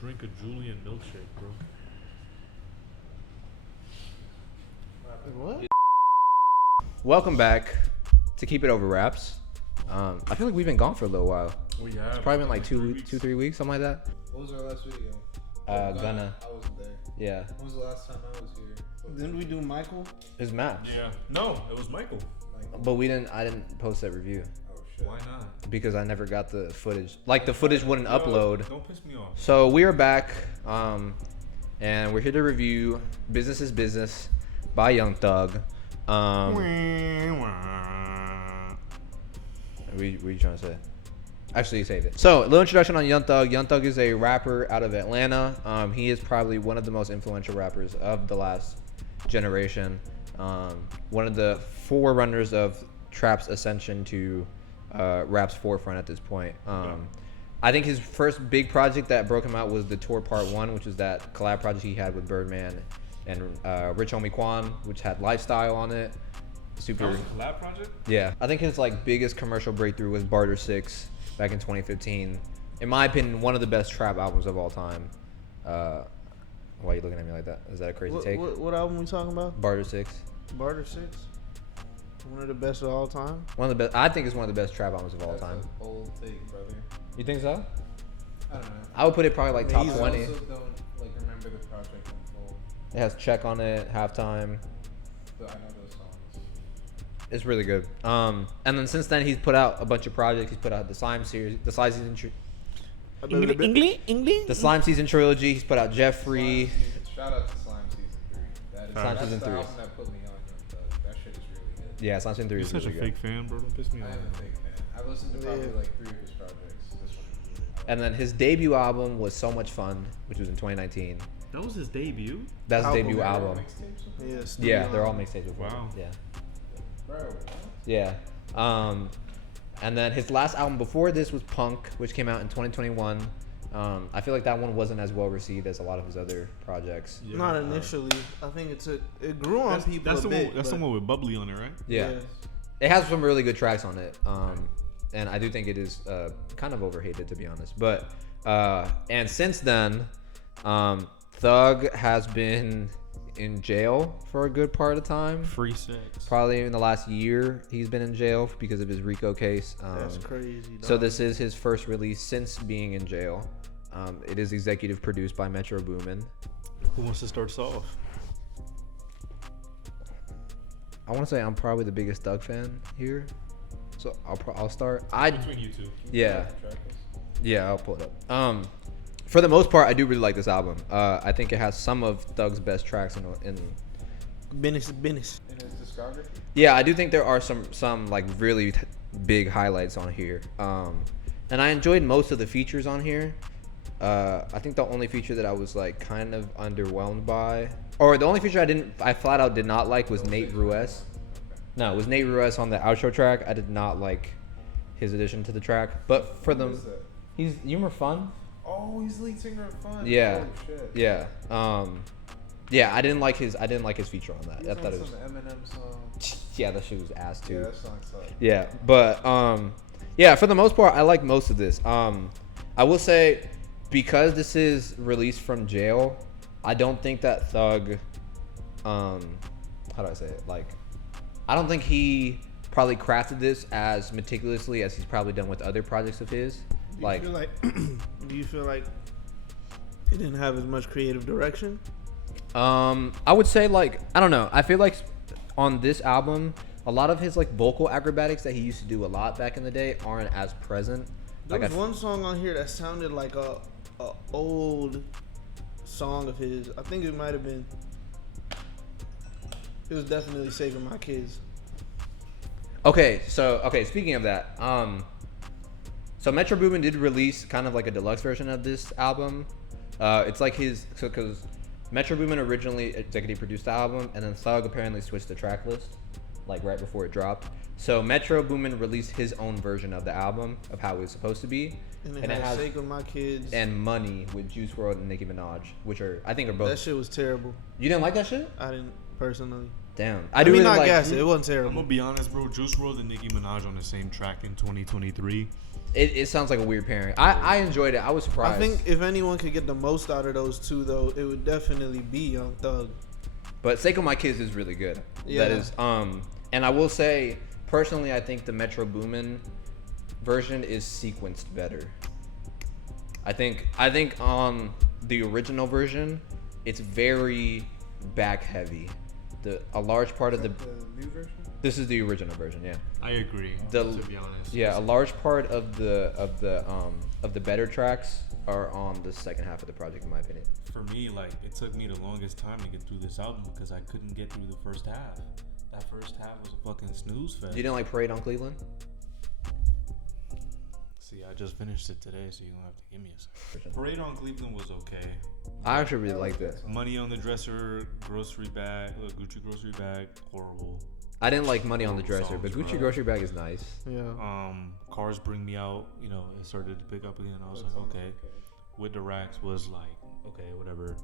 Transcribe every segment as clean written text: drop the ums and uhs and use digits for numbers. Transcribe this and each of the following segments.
drink a Julian milkshake, bro. What? Welcome back to Keep It Over Wraps. I feel like we've been gone for a little while. We have. It's probably been like 3 weeks, something like that. What was our last video? Gunna. I wasn't there. Yeah. When was the last time I was here? Didn't we do Michael? His maps. Yeah. No, it was Michael. But I didn't post that review. Oh shit. Why not? Because I never got the footage. Like the footage wouldn't upload. Don't piss me off. So we are back, and we're here to review Business is Business by Young Thug. What are you trying to say? Actually, save it. So, a little introduction on Young Thug. Young Thug is a rapper out of Atlanta. He is probably one of the most influential rappers of the last generation. One of the forerunners of trap's ascension to rap's forefront at this point. I think his first big project that broke him out was the Tour Part 1, which was that collab project he had with Birdman and Rich Homie Quan, which had Lifestyle on it. Super. That was a collab project? Yeah. I think his like biggest commercial breakthrough was Barter 6 back in 2015. In my opinion, one of the best trap albums of all time. Why are you looking at me like that? Is that a crazy take? What album we talking about? Barter 6. Barter 6? One of the best of all time? One of the best. I think it's one of the best trap albums of all That's time. an old take, brother. You think so? I don't know. I would put it probably like top I 20. also don't like remember the project in full, It has Check on it, Halftime. but I know those songs. It's really good. And then since then he's put out a bunch of projects. He's put out the Slime series, the Slime season, the Slime season trilogy. He's put out Jeffrey. Shout out to Slime Season 3. That is Slime that's Season the 3. album that put me on Young Thug. That shit is really good. Yeah, Slime season 3 You're is such really a good. fake fan, bro. Don't piss me I off. am a big fan. I've listened to probably like 3 of his projects. This one. And then his debut album was So Much Fun, which was in 2019. That was his debut? That's his Album. debut album. Yes. Yeah, they're all mixtapes before. Wow. Yeah. Bro, what? Yeah. And then his last album before this was Punk, which came out in 2021. I feel like that one wasn't as well received as a lot of his other projects. Yeah. Not initially. I think it grew on people That's a the bit. one. That's the but one with Bubbly on it, right? Yeah. It has some really good tracks on it. And I do think it is kind of overhated, to be honest. But and since then, Thug has been in jail for a good part of the time. Free sex. Probably in the last year, he's been in jail because of his RICO case. That's crazy. So dog. this is his first release since being in jail. It is executive produced by Metro Boomin. Who wants to start us off? I want to say I'm probably the biggest Thug fan here, so I'll start. Between you two. Yeah, I'll pull it up. For the most part, I do really like this album. I think it has some of Thug's best tracks in. Business. In his discography? Yeah, I do think there are some like really big highlights on here. And I enjoyed most of the features on here. I think the only feature that I was like kind of underwhelmed by, or the only feature I flat out did not like was Nate Ruiz. No, it was Nate Ruiz on the outro track. I did not like his addition to the track. But for them, he's Humor Fun. Oh, he's lead singer of Fun. Yeah. Oh, shit. Yeah. Yeah, I didn't like his feature on that. He's I thought on it was some Eminem song. yeah, that shit was ass too. Yeah, that song sucked. Yeah, but yeah, for the most part, I like most of this. I will say, because this is released from jail, I don't think that Thug, how do I say it? Like, I don't think he probably crafted this as meticulously as he's probably done with other projects of his. Do you feel like it didn't have as much creative direction? I would say like, I don't know. I feel like on this album, a lot of his like vocal acrobatics that he used to do a lot back in the day aren't as present. There Like was one song on here that sounded like a old song of his. I think it might have been. It was definitely Saving My Kids. Okay, speaking of that, so Metro Boomin did release kind of like a deluxe version of this album. It's like because Metro Boomin originally executive produced the album, and then Thug apparently switched the track list, like right before it dropped. So Metro Boomin released his own version of the album of how it was supposed to be, And it has Saving My Kids. and Money with Juice WRLD and Nicki Minaj, which I think are both. That shit was terrible. You didn't like that shit? I didn't personally. Damn. I do mean, really not like. gas it. It wasn't I'm terrible. gonna be honest, bro. Juice WRLD and Nicki Minaj on the same track in 2023. It sounds like a weird pairing. I enjoyed it. I was surprised. I think if anyone could get the most out of those two, though, it would definitely be Young Thug. But Sake of My Kids is really good. Yeah. That is. And I will say, personally, I think the Metro Boomin version is sequenced better. I think on the original version, it's very back heavy. A large part of the new version. this is the original version, yeah. I agree. The- to be honest. Yeah, a large part of the better tracks are on the second half of the project, in my opinion. For me, like, it took me the longest time to get through this album because I couldn't get through the first half. That first half was a fucking snooze fest. You didn't like Parade on Cleveland? See, I just finished it today, so you don't have to give me a second. Parade on Cleveland was okay. I actually really liked it. Money on the Dresser, grocery bag, Gucci grocery bag, horrible. I didn't like Money on the Horrible Dresser, but songs, Gucci bro. Grocery Bag is nice. Yeah. Cars Bring Me Out, you know, it started to pick up again. I was like, okay. With the Racks was like, okay, whatever.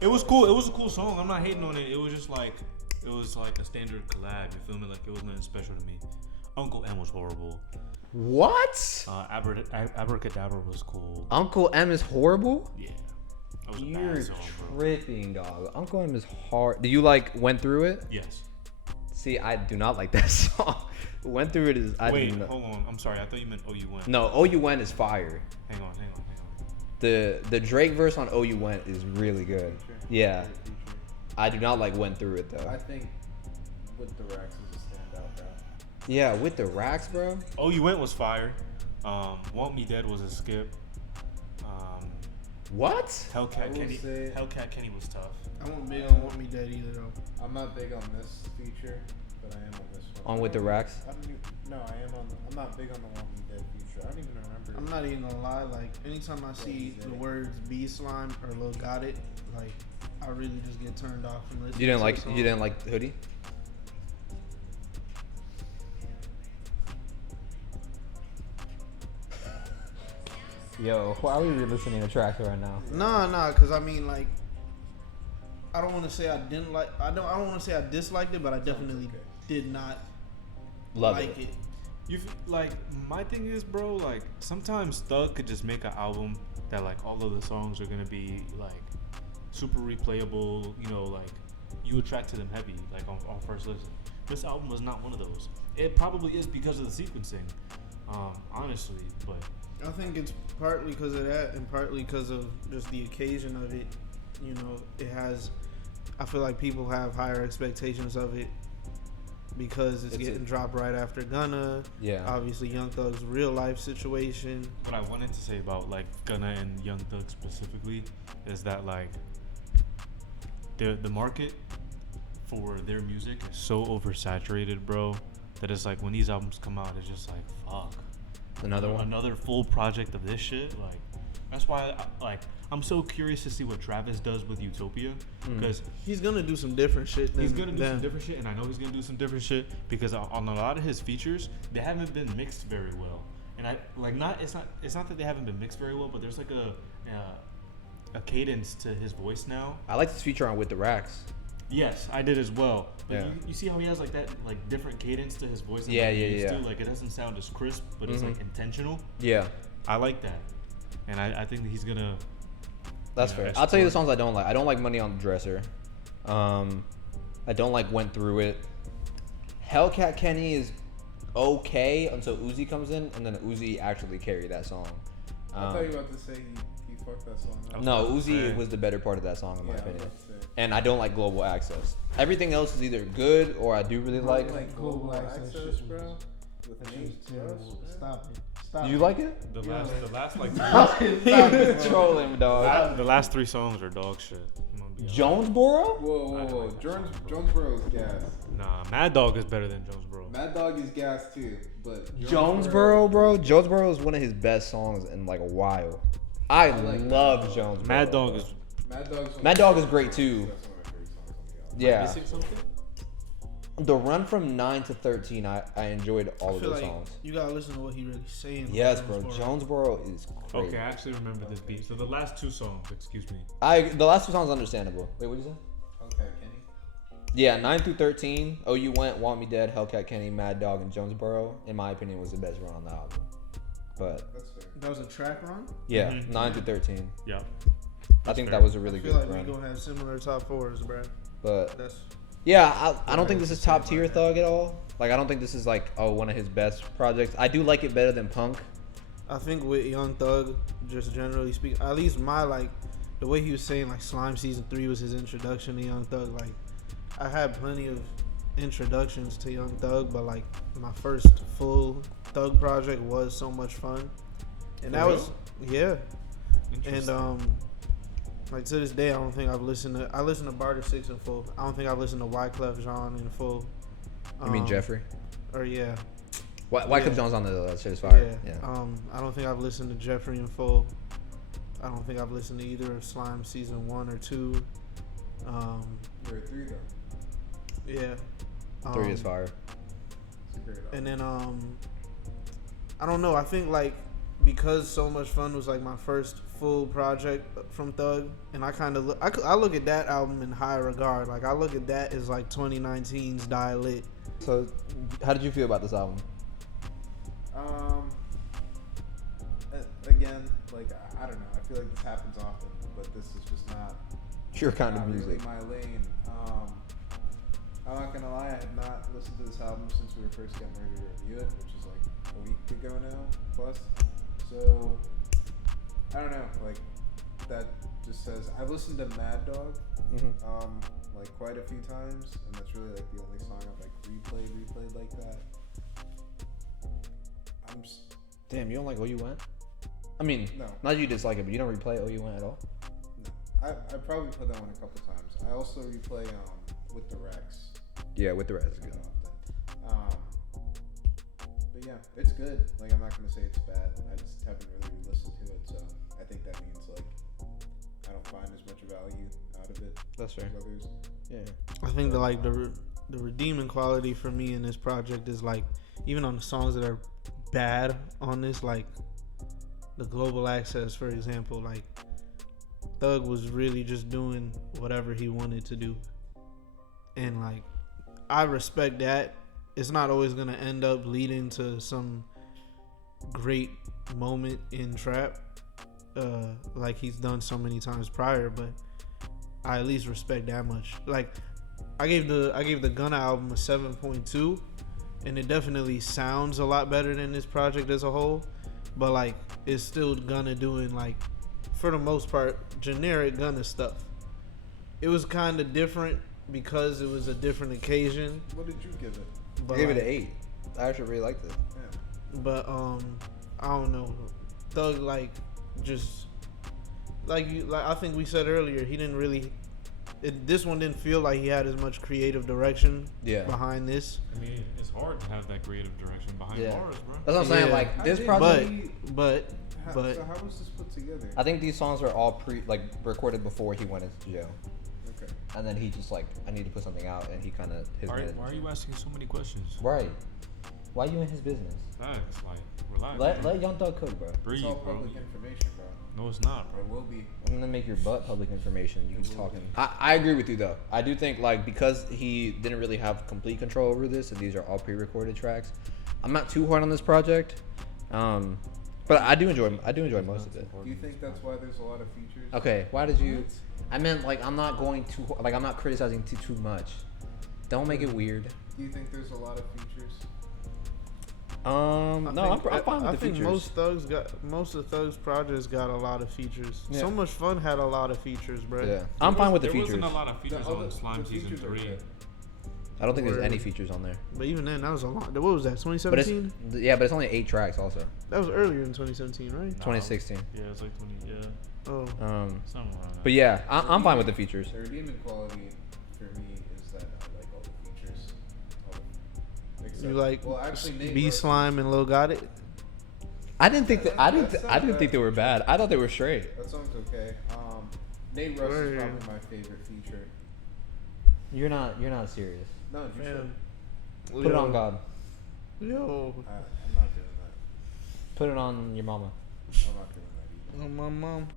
It was cool. It was a cool song. I'm not hating on it. It was just like, it was like a standard collab. You feel me? Like, it was nothing special to me. Uncle M was horrible. What? Abracadabra was cool. Uncle M is horrible? Yeah. That was a You're bad song, bro. tripping, dog. Uncle M is hard. Do you like Went Through It? Yes. See, I do not like that song. Went Through It is. Wait, hold on. I'm sorry. I thought you meant OUN. No, OUN is fire. Hang on. The Drake verse on OUN is really good. Yeah. I do not like Went Through It though. I think with the Racks is a standout, bro. Yeah, with the Racks, bro. OUN was fire. Want Me Dead was a skip. What? Hellcat will Kenny. say- Hellcat Kenny was tough. I won't big on Want Me Dead either, though. I'm not big on this feature, but I am on this one. On With the Racks? I don't even, no, I am on. I'm not big on the Want Me Dead feature. I don't even remember. I'm not even gonna lie, like, anytime I see the words B Slime or Lil Got It, like, I really just get turned off from listening You didn't to like the song. you didn't like Hoodie? Yo, why are we re-listening to tracks right now? Nah, cause I mean, like, I don't want to say I didn't like. I don't want to say I disliked it, but I definitely did not Love like it. You like my thing is, bro. Like sometimes Thug could just make an album that like all of the songs are gonna be like super replayable. You know, like you attract to them heavy, like on first listen. This album was not one of those. It probably is because of the sequencing, honestly. But I think it's partly because of that, and partly because of just the occasion of it. You know, it has. I feel like people have higher expectations of it because it's getting dropped right after Gunna. Yeah. Obviously, Young Thug's real life situation. what I wanted to say about like Gunna and Young Thug specifically is that like the market for their music is so oversaturated, bro, that it's like when these albums come out, it's just like fuck. Another one? Another full project of this shit. Like that's why I'm so curious to see what Travis does with Utopia because He's gonna do some different shit. he's than gonna do them. some different shit, and I know he's gonna do some different shit because on a lot of his features they haven't been mixed very well. And I like not it's not that they haven't been mixed very well, but there's like a cadence to his voice now. I like this feature on With the Racks. Yes, I did as well. Like Yeah. you see how he has like that like different cadence to his voice. Than Yeah, what he yeah, used yeah. to? Like it doesn't sound as crisp, but it's like intentional. Yeah, I like that, and I think that he's gonna. that's Yeah, fair. that's I'll tell you the cool. songs I don't like. I don't like Money on the Dresser. I don't like Went Through It. Hellcat Kenny is okay until Uzi comes in, and then Uzi actually carried that song. I thought you were about to say he fucked that song up. No, about to Uzi say. was the better part of that song in my Yeah, I was opinion. about to say. And I don't like Global Access. Everything else is either good or I do really like. Like global access, bro. With Nate Terrible. Russ, bro. Stop it. Stop Did you it. like it? The last like He was trolling, dog. the last 3 songs are dog shit. I'm gonna be honest. Jonesboro? Whoa. Jonesboro is gas. Nah, Mad Dog is better than Jonesboro. Mad Dog is gas too, but Jonesboro, bro. Jonesboro is one of his best songs in like a while. I like love Mad Dog. Jonesboro. Mad Dog is. Mad Dog is great too. That's one of my favorite songs on the album. Yeah. Missing something? The run from 9 to 13, I enjoyed all I of feel those like songs. you gotta listen to what he really saying. Yes, bro. Jonesboro is great. Okay, I actually remember this beat. So the last 2 songs, excuse me. The last 2 songs understandable. Wait, what did you say? Okay, Kenny. Yeah, 9 through 13. Oh, You Went, Want Me Dead, Hellcat Kenny, Mad Dog, and Jonesboro. In my opinion, was the best run on the album. But That's fair. That was a track run. yeah, Mhm. 9 through 13. Yeah. I think fair. that was a really I feel good like run. we gonna have similar top fours, bro. But That's yeah, I don't think this Right, is top same tier like that. Thug at all. Like, I don't think this is like one of his best projects. I do like it better than Punk. I think with Young Thug, just generally speaking, at least my like the way he was saying like Slime Season 3 was his introduction to Young Thug. Like I had plenty of introductions to Young Thug, but like my first full Thug project was So Much Fun, and For that was real? and Interesting. like to this day I don't think I've listened to. I listened to Barter 6 in full. I don't think I've listened to Wyclef Jean in full. You mean Jeffrey? Or yeah. Wyclef Yeah. Jean's on that shit is fire. Yeah. I don't think I've listened to Jeffrey in full. I don't think I've listened to either of Slime Season 1 or 2. You're a 3 though. Yeah. 3 is fire. It's a great album. And then I don't know. I think like because So Much Fun was like my first full project from Thug, and I kind of I look at that album in high regard. Like I look at that as like 2019's Die Lit. So, how did you feel about this album? Again, like I don't know. I feel like this happens often, but this is just not Your kind of not music. really my lane. I'm not gonna lie, I have not listened to this album since we were first getting ready to review it, which is like a week ago now plus. So I don't know, like that just says I've listened to Mad Dog like quite a few times, and that's really like the only song I've like replayed like that. I'm just Damn, you don't like Oh You Went? I mean, no. not you dislike it, but you don't replay Oh You Went at all? No, I probably put that one a couple times. I also replay With the Rex Yeah, With the Rest is quite good. often. But yeah, it's good. Like I'm not gonna say it's bad. I just haven't really listened to it, so I think that means like I don't find as much value out of it That's fair. as others. Yeah. I think the like the redeeming quality for me in this project is like even on the songs that are bad on this, like the Global Access, for example, like Thug was really just doing whatever he wanted to do, and like I respect that. It's not always gonna end up leading to some great moment in trap, like he's done so many times prior, but I at least respect that much. Like I gave the Gunna album a 7.2, and it definitely sounds a lot better than this project as a whole. But like it's still Gunna doing like, for the most part, generic Gunna stuff. It was kind of different because it was a different occasion. What did you give it? I But gave it like, an 8. I actually really liked it. Yeah. But I don't know. Thug like just like I think we said earlier, he didn't really. This one didn't feel like he had as much creative direction Yeah. behind this. I mean, it's hard to have that creative direction behind Yeah. bars, bro. That's what I'm saying. Yeah. Like, this I did- project, But So how was this put together? I think these songs were all recorded before he went into jail. Okay. And then he just like, I need to put something out, and he kind of Why are you asking so many questions? Right. Why you in his business? Facts, like, relax. Let bro. Young Thug cook, bro. Breathe, It's all bro. public information, bro. No, it's not, Or bro. will be. I'm gonna make your butt public information. You It just will talking. be. I agree with you though. I do think like because he didn't really have complete control over this, and these are all pre-recorded tracks. I'm not too hard on this project, but I do enjoy most of it. Do you think that's why there's a lot of features? Okay, why did you? I meant like I'm not going too like I'm not criticizing too much. Don't make it weird. Do you think there's a lot of features? No, I'm fine with I the think features. most of Thug's projects got a lot of features. Yeah. So Much Fun had a lot of features, bro. Yeah, I'm fine with the There features. wasn't a lot of features on Slime the Season features are 3. good. I don't think there's any Word. features on there. But even then, that was a lot. What was that? But 2017? but it's only 8 tracks also. That was earlier in 2017, right? 2016. Yeah, it's like 20, yeah. Oh, Something around that. But yeah, I'm fine with the features. The redeeming quality for me is that I like all the features. Except, you like well, actually, Nate B Russell- Slime and Lil Got It? I didn't think that. I didn't That's think they were bad. I thought they were straight. That song's okay. Nate Russ Word. is probably my favorite feature. You're not serious. No, you should. Man, Put it on God. Yo, I'm not doing that. Put it on your mama. I'm not doing that either. oh my mom.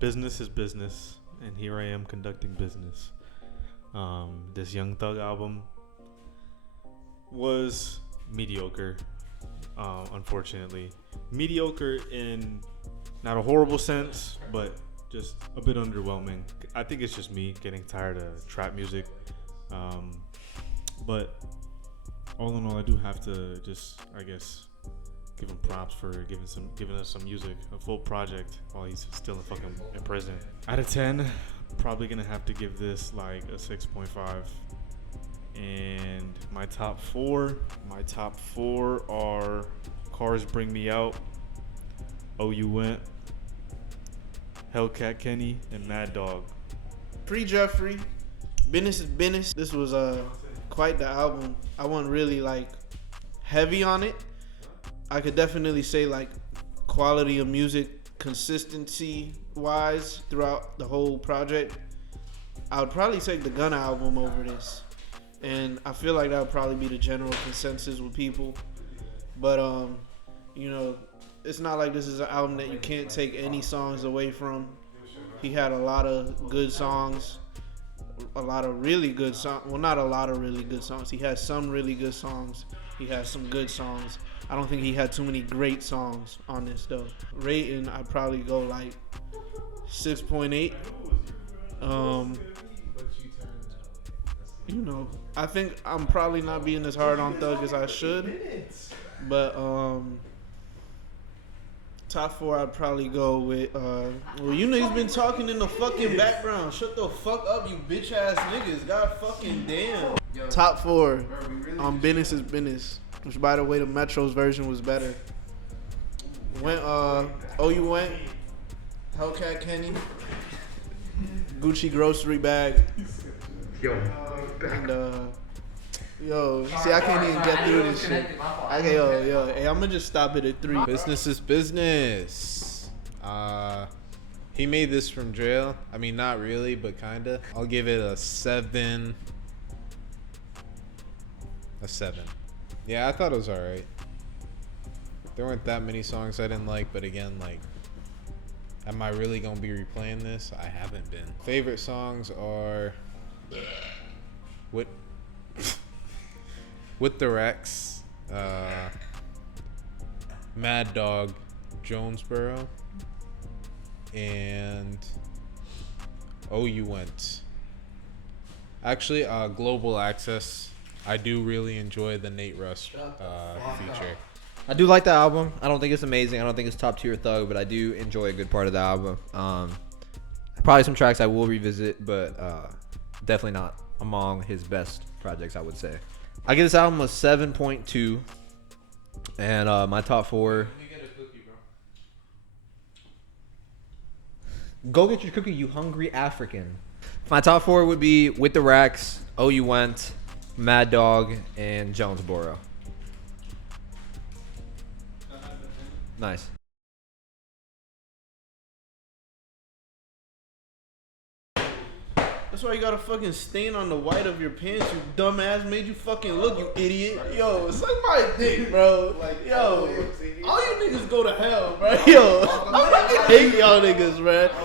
business is business, and here I am conducting business. This Young Thug album was mediocre, unfortunately. Mediocre in not a horrible sense, but just a bit underwhelming. I think it's just me getting tired of trap music. But all in all, I do have to just, I guess, give him props for giving us some music, a full project while he's still in prison. Out of 10, probably gonna have to give this like a 6.5. And my top four are Cars Bring Me Out, Oh You Went, Hellcat Kenny, and Mad Dog. Free Jeffrey, Business is Business. This was quite the album. I wasn't really like heavy on it. I could definitely say like quality of music, consistency wise throughout the whole project. I would probably take the Gunna album over this, and I feel like that would probably be the general consensus with people. But you know, it's not like this is an album that you can't take any songs away from. He had a lot of good songs, a lot of really good songs. Well, not a lot of really good songs. He had some really good songs. He had some good songs. I don't think he had too many great songs on this though. Rating, I'd probably go like 6.8. You know, I think I'm probably not being as hard on Thug as I should. But top four, I'd probably go with. Well, you niggas been talking in the fucking background. Shut the fuck up, you bitch ass niggas. God fucking damn. Top four on Business is Business, which by the way, the Metro's version was better. Went Oh You Went, Hellcat Kenny, Gucci grocery bag. And yo, see, I can't even get through this shit. Hey, I'm gonna just stop it at 3. Business is business. He made this from jail. I mean, not really, but kinda. I'll give it a 7. A 7. Yeah, I thought it was alright. There weren't that many songs I didn't like, but again, like, am I really gonna be replaying this? I haven't been. Favorite songs are with the Rex, Mad Dog, Jonesboro, and Oh You Went. Actually, Global Access. I do really enjoy the Nate Russ feature. I do like the album. I don't think it's amazing. I don't think it's top tier Thug, but I do enjoy a good part of the album. Probably some tracks I will revisit, but definitely not among his best projects, I would say. I give this album a 7.2, and my top four. Go get your cookie, you hungry African. My top four would be With the Racks, Oh You Went, Mad Dog, and Jonesboro. Nice. That's why you got a fucking stain on the white of your pants, you dumbass. Made you fucking look, you idiot. Yo, suck my dick, bro. Like, yo, all you niggas go to hell, bro. Yo, I fucking hate y'all niggas, bro.